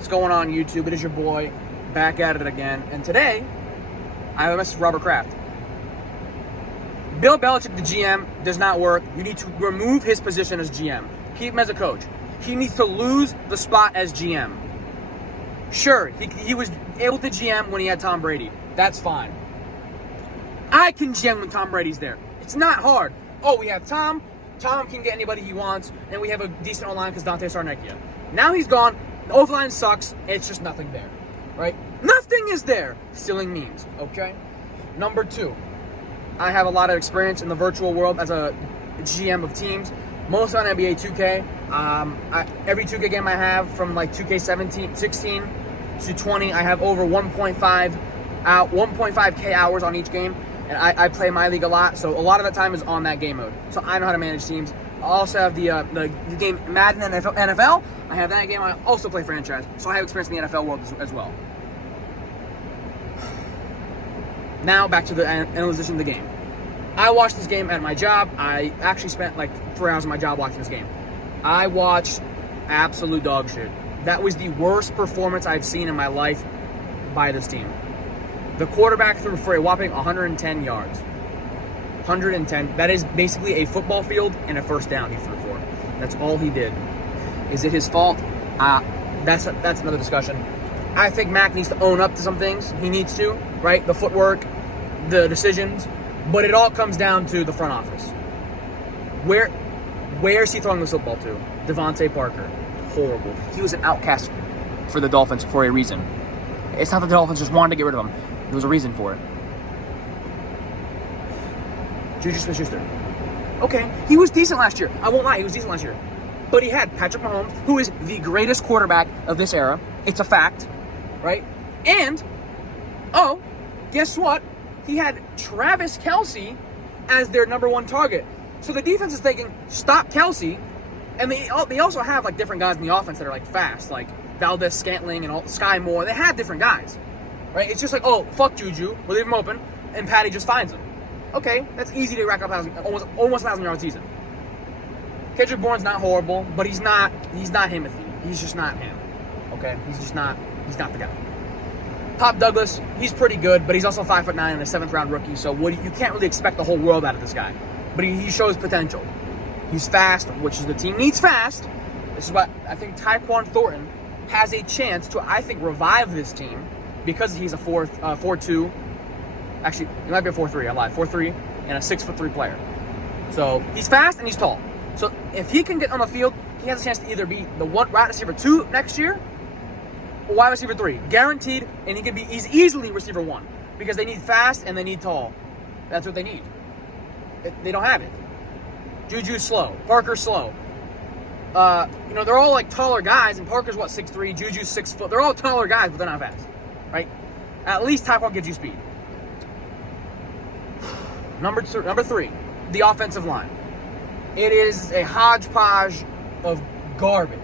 What's going on, YouTube? It is your boy, back at it again. And today, I have a message for Robert Kraft. Bill Belichick, the GM, does not work. You need to remove his position as GM. Keep him as a coach. He needs to lose the spot as GM. Sure, he was able to GM when he had Tom Brady. That's fine. I can GM when Tom Brady's there. It's not hard. Oh, we have Tom. Tom can get anybody he wants. And we have a decent O-line because Dante Sarnecchia. Now he's gone. The O-line sucks. It's just nothing there. Right? Nothing is there. Stealing memes. Okay? Number 2. I have a lot of experience in the virtual world as a GM of teams. Most on NBA 2K. Every 2K game I have from like 2K 16 to 20, I have over 1.5K hours on each game. And I play my league a lot, so a lot of the time is on that game mode. So I know how to manage teams. I also have the game Madden NFL. I have that game. I also play franchise, so I have experience in the NFL world as well. Now back to the analyzation of the game. I watched this game at my job. I actually spent like 3 hours of my job watching this game. I watched absolute dog shit. That was the worst performance I've seen in my life by this team. The quarterback threw for a whopping 110 yards. 110. That is basically a football field and a first down he threw for. That's all he did. Is it his fault? That's another discussion. I think Mac needs to own up to some things. He needs to, right? The footwork, the decisions. But it all comes down to the front office. Where is he throwing the football to? Devontae Parker. Horrible. He was an outcast for the Dolphins for a reason. It's not that the Dolphins just wanted to get rid of him. There was a reason for it. Juju Smith-Schuster. Okay, he was decent last year. I won't lie, he was decent last year. But he had Patrick Mahomes, who is the greatest quarterback of this era. It's a fact, right? And, guess what? He had Travis Kelce as their number 1 target. So the defense is thinking, stop Kelce. And they also have like different guys in the offense that are like fast, like Valdez Scantling and Sky Moore. They have different guys, right? It's just like, oh, fuck Juju, we'll leave him open, and Patty just finds him. Okay, that's easy to rack up almost 1,000 yards a season. Kendrick Bourne's not horrible, but he's not Himothy. He's just not him. Okay, he's not the guy. Pop Douglas, he's pretty good, but he's also 5'9" and a 7th round rookie, so you can't really expect the whole world out of this guy. But he shows potential. He's fast, which is the team needs fast. This is what I think Tyquan Thornton has a chance to, I think, revive this team because he's a 4'2". Actually, he might be a 4'3". I lied. 4'3" and a 6'3" player. So he's fast and he's tall. So if he can get on the field, he has a chance to either be the wide receiver 2 next year or wide receiver 3. Guaranteed, and he's easily receiver 1 because they need fast and they need tall. That's what they need. They don't have it. Juju's slow. Parker's slow. They're all like taller guys, and Parker's 6'3", Juju's 6 foot. They're all taller guys, but they're not fast, right? At least Tyquan gives you speed. Number 3, the offensive line. It is a hodgepodge of garbage.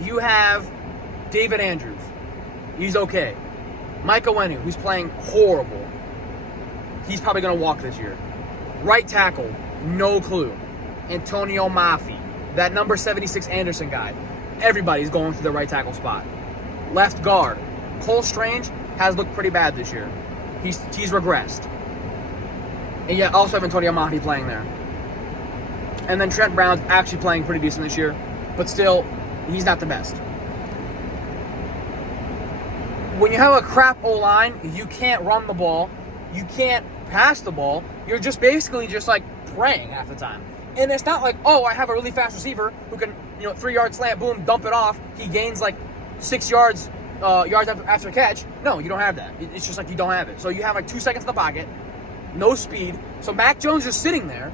You have David Andrews. He's okay. Mike Owenu, who's playing horrible. He's probably going to walk this year. Right tackle, no clue. Antonio Mafi, that number 76 Anderson guy. Everybody's going for the right tackle spot. Left guard, Cole Strange has looked pretty bad this year. He's regressed. And yet also have Antonio Mafi playing there. And then Trent Brown's actually playing pretty decent this year, but still, he's not the best. When you have a crap O-line, you can't run the ball, you can't pass the ball, you're just basically just like praying half the time. And it's not like, I have a really fast receiver who can, 3-yard slant, boom, dump it off. He gains like 6 yards after catch. No, you don't have that. It's just like you don't have it. So you have like 2 seconds in the pocket, no speed. So Mac Jones is just sitting there,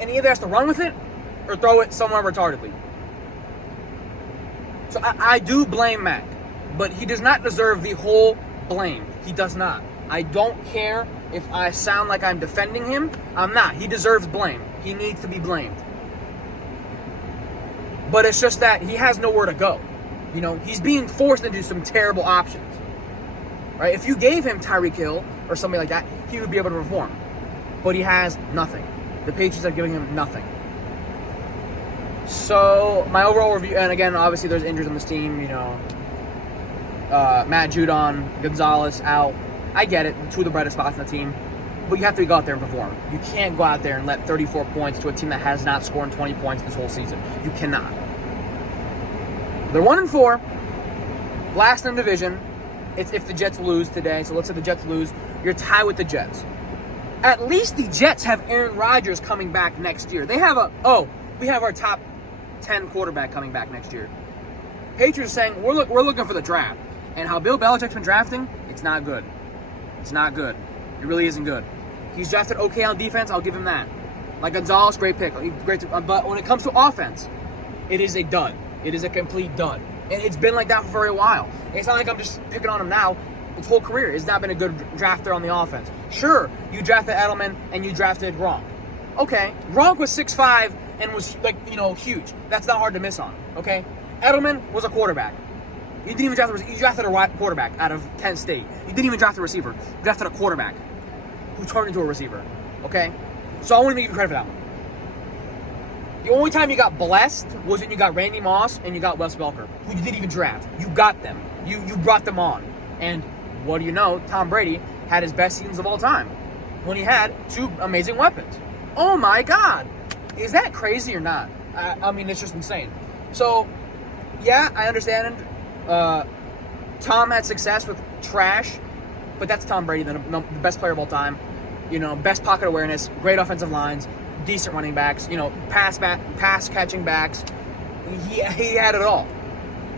and he either has to run with it or throw it somewhere retardedly. So I do blame Mac, but he does not deserve the whole blame. He does not. I don't care if I sound like I'm defending him. I'm not. He deserves blame. He needs to be blamed. But it's just that he has nowhere to go. He's being forced into some terrible options. Right? If you gave him Tyreek Hill or somebody like that, he would be able to perform. But he has nothing. The Patriots are giving him nothing. So my overall review, and again, obviously there's injuries on this team. You know, Matt Judon, Gonzalez out. I get it, two of the brightest spots in the team, but you have to go out there and perform. You can't go out there and let 34 points to a team that has not scored 20 points this whole season. You cannot. They're 1-4, last in the division. It's if the Jets lose today. So let's say the Jets lose, you're tied with the Jets. At least the Jets have Aaron Rodgers coming back next year. They have we have our top 10 quarterback coming back next year. Patriots are saying we're looking for the draft, and how Bill Belichick's been drafting, it's not good. It's not good. It really isn't good. He's drafted okay on defense. I'll give him that. Like Gonzalez, great pick. But when it comes to offense, it is a dud. It is a complete dud. And it's been like that for a very while. It's not like I'm just picking on him now. His whole career has not been a good drafter on the offense. Sure, you drafted Edelman and you drafted Gronk. Okay, Gronk was 6'5" and was huge. That's not hard to miss on. Okay, Edelman was a quarterback. You didn't even draft you drafted a quarterback out of Kent State. You didn't even draft a receiver. You drafted a quarterback who turned into a receiver. Okay, so I want to give you credit for that one. The only time you got blessed was when you got Randy Moss and you got Wes Welker, who you didn't even draft. You got them. You brought them on. And what do you know? Tom Brady had his best seasons of all time when he had two amazing weapons. Oh my God. Is that crazy or not? I mean, it's just insane. So, yeah, I understand. Tom had success with trash, but that's Tom Brady, the best player of all time. You know, best pocket awareness, great offensive lines, decent running backs, pass catching backs. He had it all.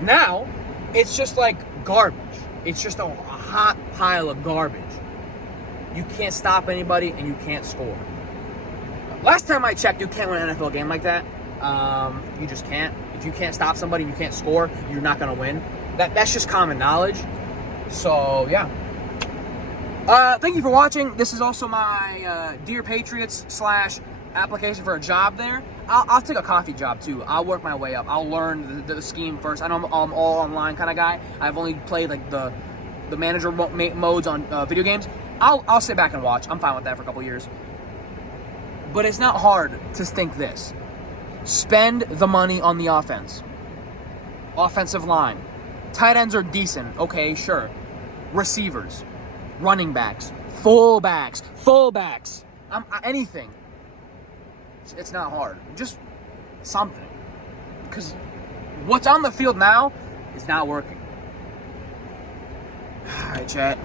Now, it's just like garbage. It's just a hot pile of garbage. You can't stop anybody and you can't score. Last time I checked, you can't win an NFL game like that. You just can't. If you can't stop somebody and you can't score, you're not going to win. That's just common knowledge. So, yeah. Thank you for watching. This is also my Dear Patriots / application for a job there. I'll take a coffee job too. I'll work my way up. I'll learn the scheme first. I know I'm all online kind of guy. I've only played like the manager modes on video games. I'll sit back and watch. I'm fine with that for a couple years. But it's not hard to think this. Spend the money on the offense. Offensive line. Tight ends are decent. Okay, sure. Receivers. Running backs. Fullbacks. Anything. It's not hard. Just something. Because what's on the field now is not working. All right, chat.